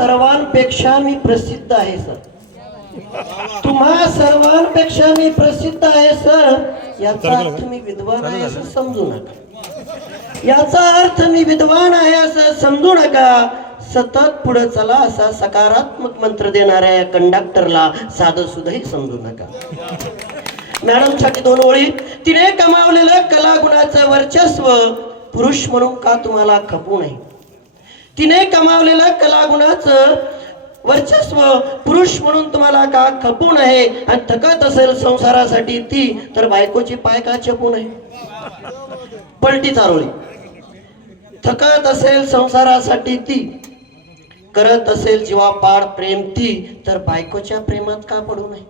सर्वांपेक्षा मी प्रसिद्ध आहे सर. तुम्हा सर्वांपेक्षा मी प्रसिद्ध आहे सर. याचा अर्थ मी विद्वान आहे असं समजू नका. याचा अर्थ मी विद्वान आहे असं समजू नका. सतत पुढे चला असा सकारात्मक मंत्र देणाऱ्या या कंडक्टरला साधं सुद्धाही समजू नका. मॅडमसाठी दोन ओळी. तिने कमावलेलं कलागुणाचं वर्चस्व पुरुष म्हणून का तुम्हाला खपू नये? तिने कमावलेलं कलागुणाचं वर्चस्व पुरुष म्हणून तुम्हाला का खपून आहे? आणि थकत असेल संसारासाठी ती तर बायकोची पाय का चपू आहे? पलटी चारोळी. थकत असेल संसारासाठी ती करत असेल जीवापाड प्रेम ती तर बायकोच्या प्रेमात का पडू नये?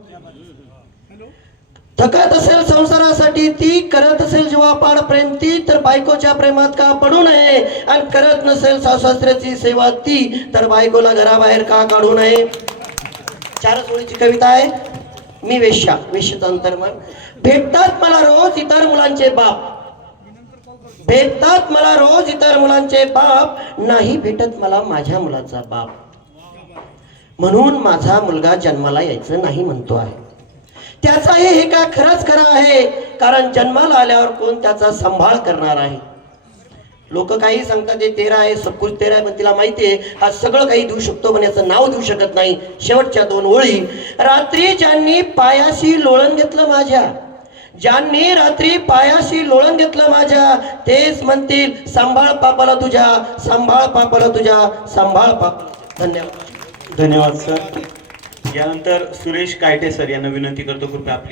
थकत असेल संसारासाठी ती करत असेल जीवापाड प्रेम ती बायकोच्या प्रेमात का पडू नये? आणि करत नसेल सासऱ्याची सेवा ती तर बायकोला घराबाहेर का काढू नये? चारच ओळीची कविता आहे. मी वेश्या वेश्याचं अंतर्मन भेटतात मला रोज इतर मुलांचे बाप. भेटतात मला रोज इतर मुलांचे बाप. नाही भेटत मला माझ्या मुलाचा बाप. म्हणून माझा मुलगा जन्माला यायचं नाही म्हणतो आहे. त्याचाही हे का खरंच खरं आहे? कारण जन्माला आल्यावर कोण त्याचा सांभाळ करणार आहे? लोक काही सांगतात हे तेरा आहे सबकुछ तेरा आहे पण तिला माहिती आहे हा सगळं काही देऊ शकतो पण याचं नाव देऊ शकत नाही. शेवटच्या दोन ओळी. रात्री ज्यांनी पायाशी लोळण घेतलं माझ्या ज्यांनी रात्री पायाशी लोळण घेतलं माझ्या तेच म्हणतील सांभाळ पापाला तुझ्या सांभाळ पापाला तुझ्या सांभाळ पापाला धन्यवाद. धन्यवाद सर. यानंतर सुरेश कायटे सर यांना विनंती करतो कृपया आपली